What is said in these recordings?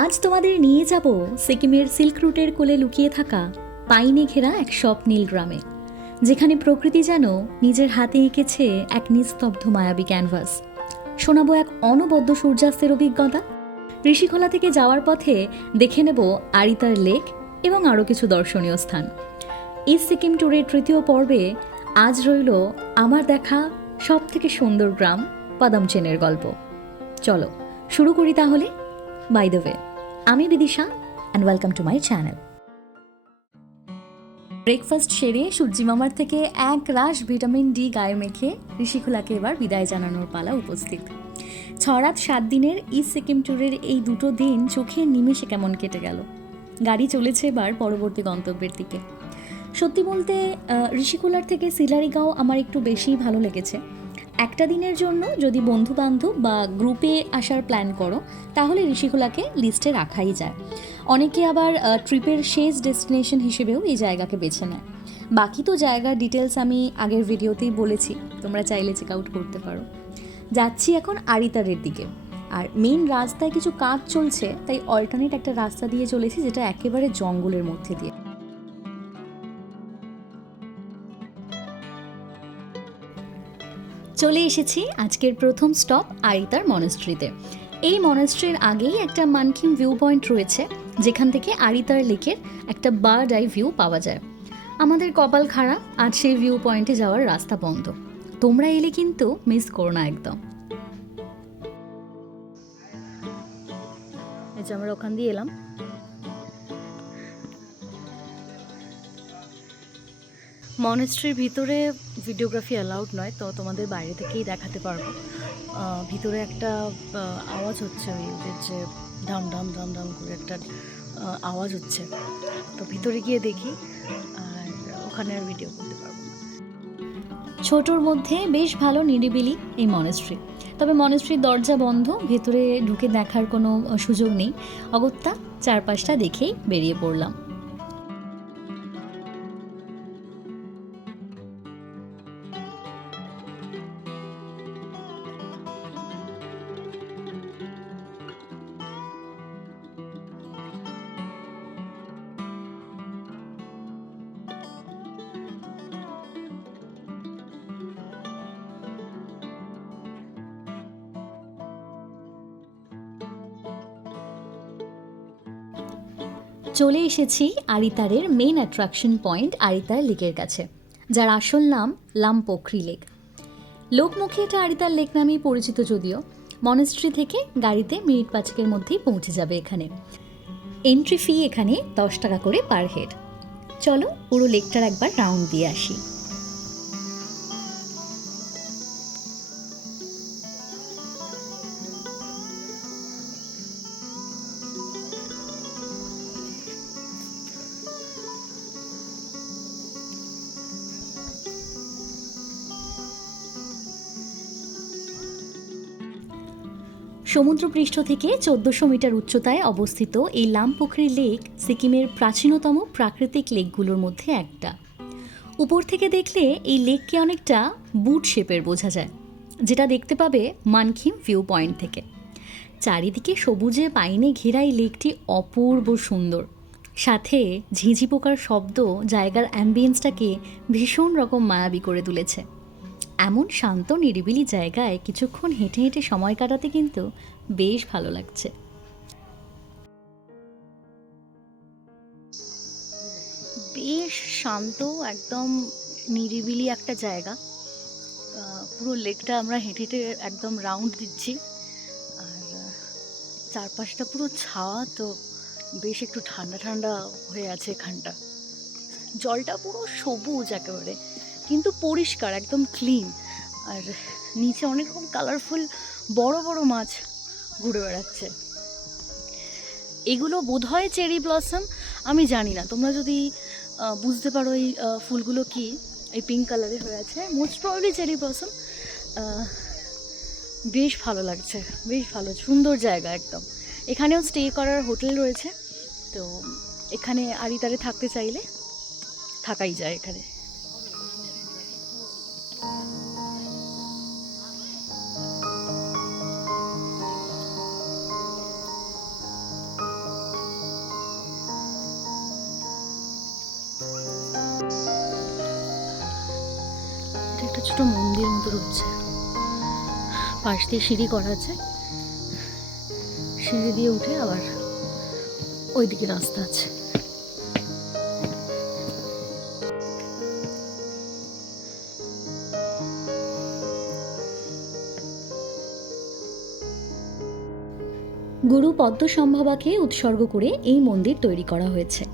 আজ তোমাদের নিয়ে যাব সিকিমের সিল্ক রুটের কোলে লুকিয়ে থাকা পাইনে ঘেরা এক স্বপ্নীল গ্রামে, যেখানে প্রকৃতি যেন নিজের হাতে এঁকেছে এক নিস্তব্ধ মায়াবী ক্যানভাস। শোনাবো এক অনবদ্য সূর্যাস্তের অভিজ্ঞতা। ঋষিখোলা থেকে যাওয়ার পথে দেখে নেব আরিতার লেক এবং আরও কিছু দর্শনীয় স্থান। ইস্ট সিকিম ট্যুরের তৃতীয় পর্বে আজ রইল আমার দেখা সব থেকে সুন্দর গ্রাম পাদামচেনের গল্প। চলো শুরু করি তাহলে। বাই দ্য ওয়ে, আমি Bidisha and welcome to my channel. Breakfast সেরে সূর্যি মামার থেকে এক রাশ ভিটামিন ডি গায়ে মেখে ঋষিখোলাকে এবার বিদায় জানানোর পালা উপস্থিত। 6 রাত 7 দিনের ইস্ট সিকিম ট্যুরের এই দুটো দিন চোখের নিমেষে কেমন কেটে গেল। গাড়ি চলেছে এবার পরবর্তী গন্তব্যের দিকে। সত্যি বলতে ঋষিখোলার থেকে সিলারিগাঁও আমার একটু বেশিই ভালো লেগেছে। একটা দিনের জন্য যদি বন্ধু বান্ধব বা গ্রুপে আসার প্ল্যান করো তাহলে ঋষিখোলাকে লিস্টে রাখাই যায়। অনেকে আবার ট্রিপের শেষ ডেস্টিনেশন হিসেবেও এই জায়গাকে বেছে নেয়। বাকি তো জায়গার ডিটেলস আমি আগের ভিডিওতেই বলেছি, তোমরা চাইলে চেক আউট করতে পারো। যাচ্ছি এখন আরিতারের দিকে, আর মেইন রাস্তায় কিছু কাজ চলছে, তাই অল্টারনেট একটা রাস্তা দিয়ে চলেছি যেটা একেবারে জঙ্গলের মধ্যে দিয়ে। চলে এসেছি আজকের প্রথম স্টপ আরিতার মনেস্ট্রিতে। এই মনেস্ট্রির আগেই একটা মানকিন ভিউ পয়েন্ট রয়েছে, যেখান থেকে আরিতার লেকের একটা বার্ড আই ভিউ পাওয়া যায়। আমাদের কপাল খারাপ, আজ সেই ভিউ পয়েন্টে যাওয়ার রাস্তা বন্ধ। তোমরা এলে কিন্তু মিস করো না একদম। এই যে আমরা ওখান দিয়ে এলাম। মনেস্ট্রির ভিতরে ভিডিওগ্রাফি অ্যালাউড নয়, তো তোমাদের বাইরে থেকেই দেখাতে পারবো। ভিতরে একটা আওয়াজ হচ্ছে, ওদের যে ধাম ধাম ধাম ধাম করে একটা আওয়াজ হচ্ছে, তো ভিতরে গিয়ে দেখি, আর ওখানে আর ভিডিও করতে পারবো না। ছোটোর মধ্যে বেশ ভালো নিরিবিলি এই মনেস্ট্রি, তবে মনেস্ট্রির দরজা বন্ধ, ভেতরে ঢুকে দেখার কোনো সুযোগ নেই। অগত্যা চারপাশটা দেখেই বেরিয়ে পড়লাম। চলে এসেছি আরিতারের মেন অ্যাট্রাকশন পয়েন্ট আরিতার লেকের কাছে, যার আসল নাম লামপোখরি লেক। লোকমুখে এটা আরিতার লেক নামেই পরিচিত, যদিও মনেস্ট্রি থেকে গাড়িতে মিনিট 5 মধ্যেই পৌঁছে যাবে এখানে। এন্ট্রি ফি এখানে 10 টাকা করে পার হেড। চলো পুরো লেকটার একবার রাউন্ড দিয়ে আসি। সমুদ্রপৃষ্ঠ থেকে 1400 মিটার উচ্চতায় অবস্থিত এই লামপোখরি লেক সিকিমের প্রাচীনতম প্রাকৃতিক লেকগুলোর মধ্যে একটা। উপর থেকে দেখলে এই লেককে অনেকটা বুট শেপের বোঝা যায়, যেটা দেখতে পাবে মানকিন ভিউ পয়েন্ট থেকে। চারিদিকে সবুজে পাইনে ঘেরা এই লেকটি অপূর্ব সুন্দর, সাথে ঝিঝি পোকার শব্দ জায়গার অ্যাম্বিয়েন্সটাকে ভীষণ রকম মায়াবী করে তুলেছে। এমন শান্ত নিরিবিলি জায়গায় কিছুক্ষণ হেঁটে হেঁটে সময় কাটাতে কিন্তু বেশ ভালো লাগছে। বেশ শান্ত, একদম নিরিবিলি একটা জায়গা। পুরো লেকটা আমরা হেঁটে হেঁটে একদম রাউন্ড দিচ্ছি, আর চারপাশটা পুরো ছাওয়া, তো বেশ একটু ঠান্ডা ঠান্ডা হয়ে আছে এখানটা। জলটা পুরো সবুজ একেবারে, কিন্তু পরিষ্কার, একদম ক্লিন। আর নিচে অনেক রকম কালারফুল বড় বড় মাছ ঘুরে বেড়াচ্ছে। এগুলো বোধহয় চেরি ব্লসম, আমি জানি না। তোমরা যদি বুঝতে পারো এই ফুলগুলো কি, এই পিঙ্ক কালারের হয়ে আছে, মোস্ট প্রবাবলি চেরি ব্লসম। বেশ ভালো লাগছে, বেশ ভালো সুন্দর জায়গা একদম। এখানেও স্টে করার হোটেল রয়েছে, তো এখানে আরিতারে থাকতে চাইলে থাকাই যায় এখানে। ছোট মন্দির মতো রয়েছে, পাশ দিয়ে সিঁড়ি করা আছে, সিঁড়ি দিয়ে উঠে আবার ওইদিকে রাস্তা আছে। গুরু পদ্মসম্ভবাকে উৎসর্গ করে এই মন্দির তৈরি করা হয়েছে।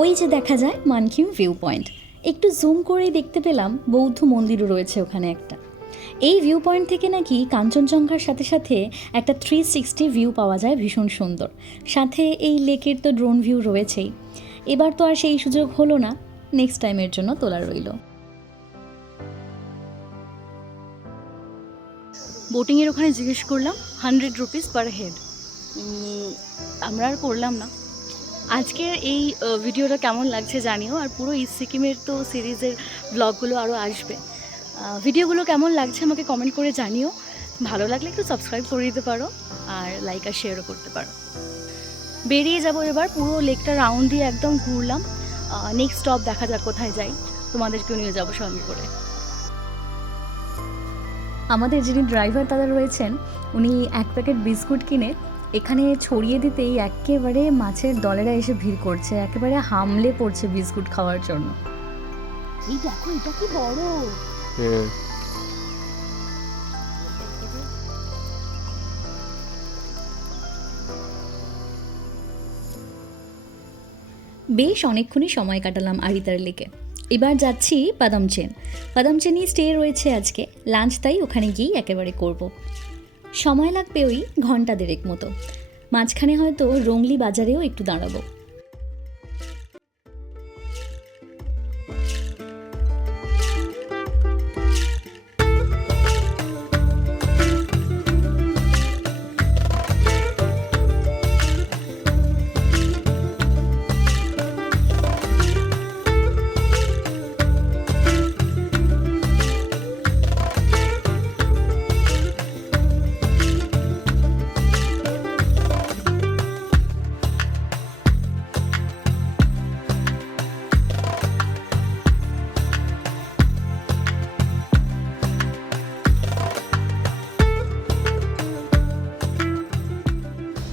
ওই যে দেখা যায় মানকিম ভিউ পয়েন্ট, একটু জুম করেই দেখতে পেলাম বৌদ্ধ মন্দিরও রয়েছে ওখানে একটা। এই ভিউ পয়েন্ট থেকে নাকি কাঞ্চনজঙ্ঘার সাথে সাথে একটা 360 ভিউ পাওয়া যায়, ভীষণ সুন্দর। সাথে এই লেকের তো ড্রোন ভিউ রয়েছেই। এবার তো আর সেই সুযোগ হলো না, নেক্সট টাইমের জন্য তোলা রইল। বোটিংয়ের ওখানে জিজ্ঞেস করলাম 100 রুপিস পার হেড, আমরা আর করলাম না। আজকের এই ভিডিওটা কেমন লাগছে জানিও, আর পুরো ইস্ট সিকিমের তো সিরিজের ব্লগগুলো আরও আসবে। ভিডিওগুলো কেমন লাগছে আমাকে কমেন্ট করে জানিও, ভালো লাগলে একটু সাবস্ক্রাইব করে দিতে পারো, আর লাইক আর শেয়ারও করতে পারো। বেরিয়ে যাব এবার, পুরো লেকটা রাউন্ড দিয়ে একদম ঘুরলাম। নেক্সট স্টপ দেখা যাক কোথায় যাই, তোমাদেরকেও নিয়ে যাবো সঙ্গে করে। আমাদের যিনি ড্রাইভার দাদা রয়েছেন, উনি এক প্যাকেট বিস্কুট কিনে এখানে ছড়িয়ে দিতেই একেবারে মাছের দলেরা এসে ভিড় করছে, একেবারে হামলে পড়ছে বিস্কুট খাওয়ার জন্য। এই দেখো, এটা কি বড়! বেশ অনেকক্ষণই সময় কাটালাম আরিতার লেকে। এবার যাচ্ছি পাদামচেন। পাদামচেনই স্টে রয়েছে আজকে, লাঞ্চ তাই ওখানে গিয়েই একেবারে করব। সময় লাগবে ওই ঘন্টা দেড়েক মতো। মাঝখানে হয়তো রংলি বাজারেও একটু দাঁড়াবো।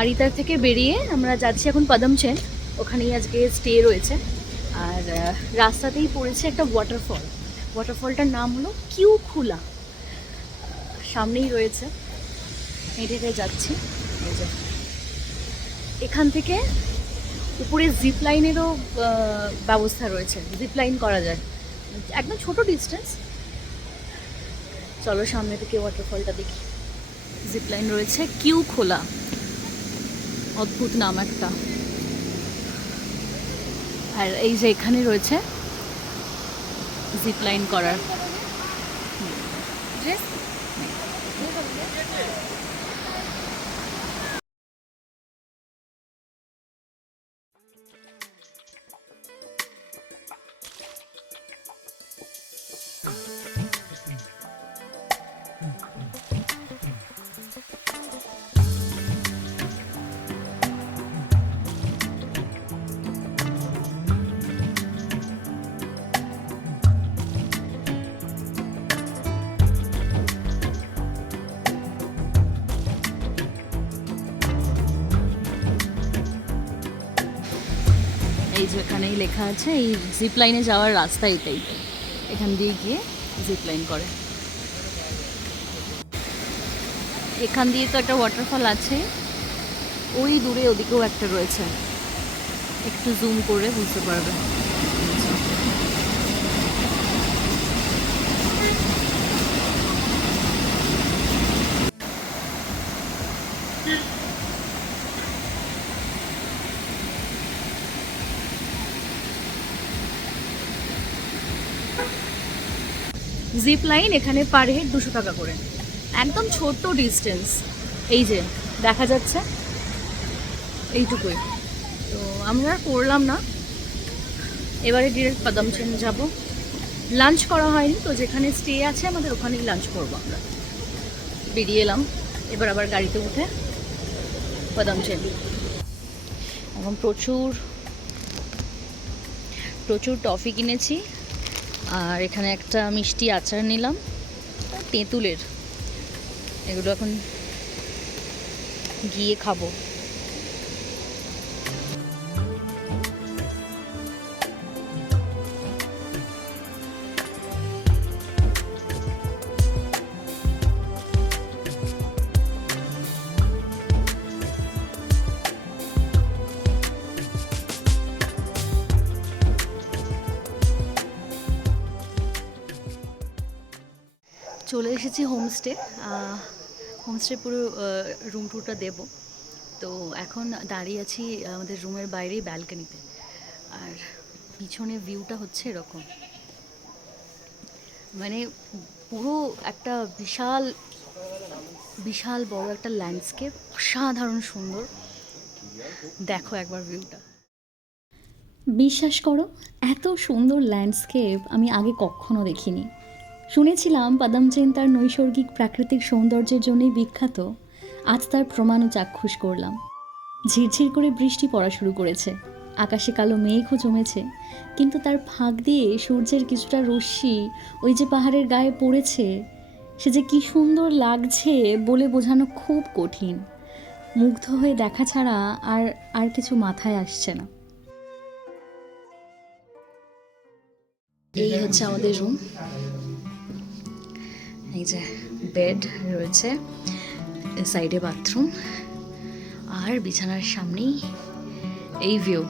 আরিতার থেকে বেরিয়ে আমরা যাচ্ছি এখন পাদামচেন, ওখানেই আজকে স্টে রয়েছে। আর রাস্তাতেই পড়েছে একটা ওয়াটারফল, ওয়াটারফলটার নাম হলো কিউখুলা, সামনেই রয়েছে। হেঁটে যাচ্ছি। এই যে এখান থেকে উপরে জিপ লাইনেরও ব্যবস্থা রয়েছে, জিপ লাইন করা যায়, একদম ছোট ডিস্টেন্স। চলো সামনে থেকে ওয়াটারফলটা দেখি। জিপ লাইন রয়েছে, কিউখোলা, অদ্ভুত নাম একটা। আর এই যে এখানে রয়েছে জিপ লাইন করার। এই যে এখানেই লেখা আছে, এই জিপ লাইনে যাওয়ার রাস্তা এটাই, এখান দিয়ে গিয়ে জিপ লাইন করে। এখান দিয়ে তো একটা ওয়াটারফল আছে, ওই দূরে ওদিকেও একটা রয়েছে, একটু জুম করে বুঝতে পারবে। জিপ লাইন এখানে পার হেড 200 টাকা করে, একদম ছোট্ট ডিস্টেন্স, এই যে দেখা যাচ্ছে এইটুকুই। তো আমরা আর করলাম না, এবারে ডিরেক্ট পাদামচেন যাব। লাঞ্চ করা হয়নি, তো যেখানে স্টে আছে আমাদের ওখানেই লাঞ্চ করবো আমরা। বেরিয়ে এলাম, এবার আবার গাড়িতে উঠে পাদামচেন। এখন প্রচুর টফি কিনেছি, আর এখানে একটা মিষ্টি আচার নিলাম তেঁতুলের, এগুলো এখন গিয়ে খাবো। চলে এসেছি হোমস্টে। হোমস্টে পুরো রুম টুরটা দেব। তো এখন দাঁড়িয়ে আছি আমাদের রুমের বাইরেই ব্যালকনিতে, আর পিছনে ভিউটা হচ্ছে এরকম, মানে পুরো একটা বিশাল বিশাল বড় একটা ল্যান্ডস্কেপ, অসাধারণ সুন্দর। দেখো একবার ভিউটা, বিশ্বাস করো এত সুন্দর ল্যান্ডস্কেপ আমি আগে কখনো দেখিনি। শুনেছিলাম পাদামচেন তার নৈসর্গিক প্রাকৃতিক সৌন্দর্যের জন্যই বিখ্যাত, আজ তার প্রমাণও চাক্ষুষ করলাম। ঝিরঝির করে বৃষ্টি পড়া শুরু করেছে, আকাশে কালো মেঘও জমেছে, কিন্তু তার ফাঁক দিয়ে সূর্যের কিছুটা রশ্মি ওই যে পাহাড়ের গায়ে পড়েছে, সে যে কি সুন্দর লাগছে বলে বোঝানো খুব কঠিন। মুগ্ধ হয়ে দেখা ছাড়া আর আর কিছু মাথায় আসছে না। এই হচ্ছে আমাদের রুম, এই যে বেড রয়েছে, সাইডে বাথরুম, আর বিছানার সামনেই এই ভিউ।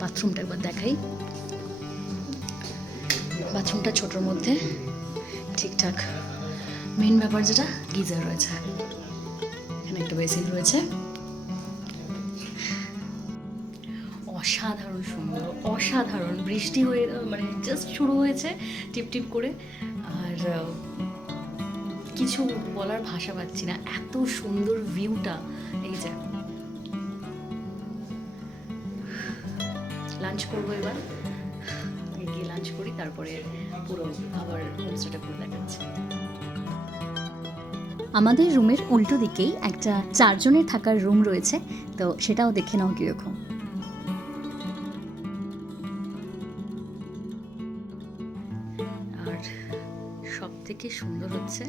বাথরুমটা একবার দেখাই। বাথরুমটা ছোটোর মধ্যে ঠিকঠাক, মেন ব্যাপার যেটা গিজার রয়েছে, এখানে একটা বেসিন রয়েছে। অসাধারণ সুন্দর, অসাধারণ। বৃষ্টি হয়ে মানে জাস্ট শুরু হয়েছে টিপটিপ করে, আর কিছু বলার ভাষা পাচ্ছি না, এত সুন্দর ভিউটা। এই যে লাঞ্চ করবো এবার, গিয়ে লাঞ্চ করি, তারপরে পুরো আবার হোমস্টেটা ঘুরে দেখাচ্ছি। আমাদের রুমের উল্টো দিকেই একটা 4 জনের থাকার রুম রয়েছে, তো সেটাও দেখে নাও কীরকম। আর সব থেকে সুন্দর হচ্ছে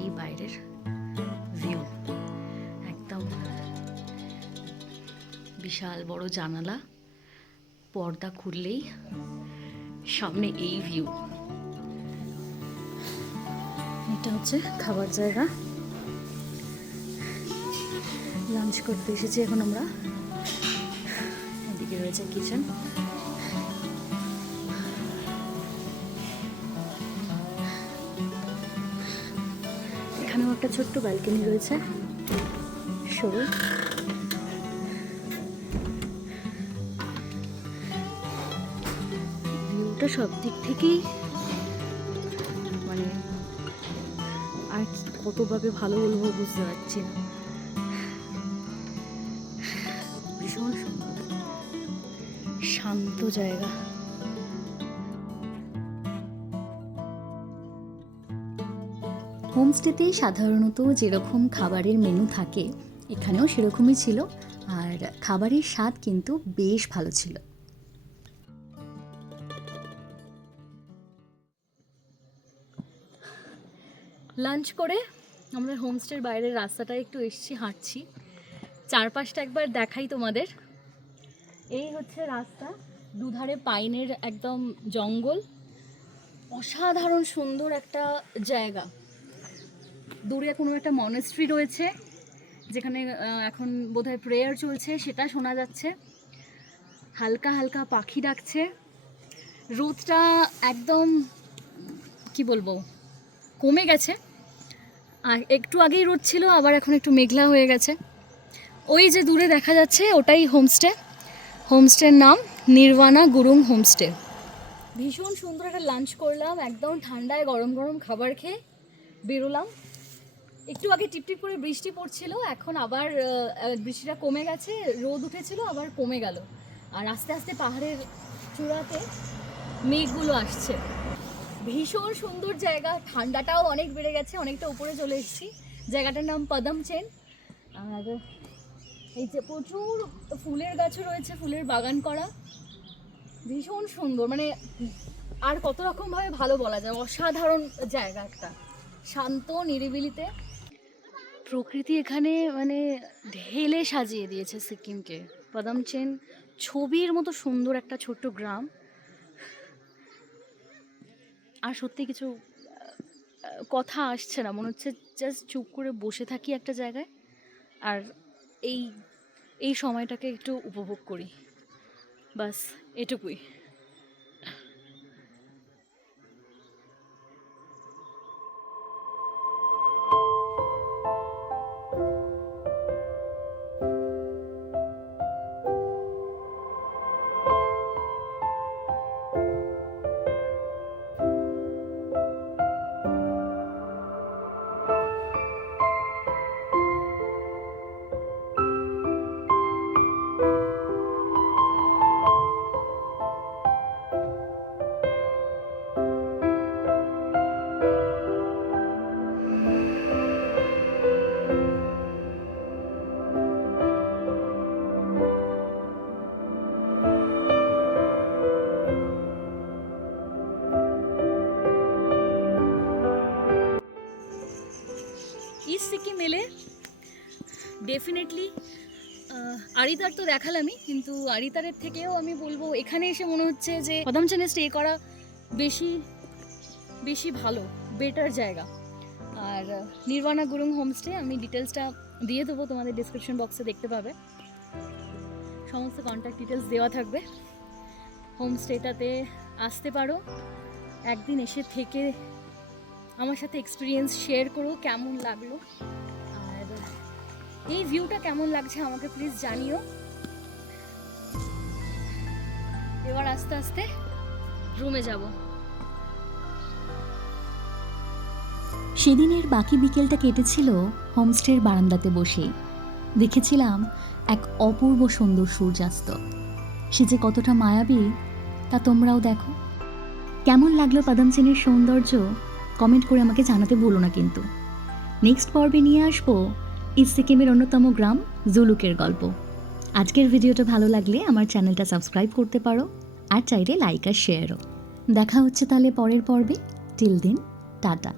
এই বাইরের ভিউ, একদম বিশাল বড় জানালা, পর্দা খুললেই সামনে এই ভিউ। এটা হচ্ছে খাবার জায়গা, লাঞ্চ করতে এসেছি এখন আমরা। এদিকে রয়েছে কিচেন, এখানেও একটা ছোট্ট ব্যালকনি রয়েছে সরু। ভিউটা সব দিক থেকেই মানে আর কতভাবে ভালো বলবো বুঝতে পারছি না, ভীষণ সুন্দর শান্ত জায়গা। হোমস্টেতে সাধারণত যেরকম খাবারের মেনু থাকে এখানেও সেরকমই ছিল, আর খাবারের স্বাদ কিন্তু বেশ ভালো ছিল। লাঞ্চ করে আমরা হোমস্টের বাইরের রাস্তাটা একটু এসেছি, হাঁটছি, চারপাশটা একবার দেখাই তোমাদের। এই হচ্ছে রাস্তা, দুধারে পাইনের একদম জঙ্গল, অসাধারণ সুন্দর একটা জায়গা। দূরে কোনো একটা মনেস্ট্রি রয়েছে, যেখানে এখন বোধহয় প্রেয়ার চলছে, সেটা শোনা যাচ্ছে। হালকা হালকা পাখি ডাকছে, রোদটা একদম কি বলবো কমে গেছে, আর একটু আগেই রোদ ছিল, আবার এখন একটু মেঘলা হয়ে গেছে। ওই যে দূরে দেখা যাচ্ছে ওটাই হোমস্টে। হোমস্টের নাম নির্বাণা গুরুং হোমস্টে। ভীষণ সুন্দর একটা লাঞ্চ করলাম, একদম ঠান্ডায় গরম গরম খাবার খেয়ে বেরোলাম। একটু আগে টিপটিপ করে বৃষ্টি পড়ছিল, এখন আবার বৃষ্টিটা কমে গেছে, রোদ উঠেছিল আবার কমে গেল, আর আস্তে আস্তে পাহাড়ের চূড়াতে মেঘগুলো আসছে। ভীষণ সুন্দর জায়গা, ঠান্ডাটাও অনেক বেড়ে গেছে, অনেকটা উপরে চলে এসেছি। জায়গাটার নাম পদমচেন। আর এই যে প্রচুর ফুলের গাছও রয়েছে, ফুলের বাগান করা, ভীষণ সুন্দর। মানে আর কত রকমভাবে ভালো বলা যায়, অসাধারণ জায়গা একটা, শান্ত নিরিবিলিতে। প্রকৃতি এখানে মানে ঢেলে সাজিয়ে দিয়েছে সিকিমকে। পদমচেন ছবির মতো সুন্দর একটা ছোট্ট গ্রাম। আর সত্যি কিছু কথা আসছে না, মনে হচ্ছে জাস্ট চুপ করে বসে থাকি একটা জায়গায় আর এই এই সময়টাকে একটু উপভোগ করি, বাস এটুকুই। ইস্ট সিকিম এলে ডেফিনেটলি আরিতার তো দেখালামই, কিন্তু আরিতারের থেকেও আমি বলবো এখানে এসে মনে হচ্ছে যে পদমচেনে স্টে করা বেশি বেশি ভালো, বেটার জায়গা। আর নির্বাণা গুরুং হোমস্টে আমি ডিটেলসটা দিয়ে দেবো তোমাদের ডিসক্রিপশন বক্সে, দেখতে পাবে, সমস্ত কন্ট্যাক্ট ডিটেলস দেওয়া থাকবে। হোমস্টেটাতে আসতে পারো, একদিন এসে থেকে আমার সাথে এক্সপিরিয়েন্স শেয়ার করো কেমন লাগলো, আর এই ভিউটা কেমন লাগছে আমাকে প্লিজ জানিও। এবার আস্তে আস্তে রুমে যাব। সেদিনের বাকি বিকেলটা কেটেছিল হোমস্টের বারান্দাতে বসেই। দেখেছিলাম এক অপূর্ব সুন্দর সূর্যাস্ত। সে যে কতটা মায়াবী তা তোমরাও দেখো। কেমন লাগলো পদমচেনের সৌন্দর্য কমেন্ট করে আমাকে জানাতে ভুলো না কিন্তু। নেক্সট পর্বে নিয়ে আসবো ইস্ট সিকিমের অন্যতম গ্রাম জুলুকের গল্প। আজকের ভিডিওটা ভালো লাগলে আমার চ্যানেলটা সাবস্ক্রাইব করতে পারো, আর চাইলে লাইক আর শেয়ারও। দেখা হচ্ছে তাহলে পরের পর্বে। Till then, tata.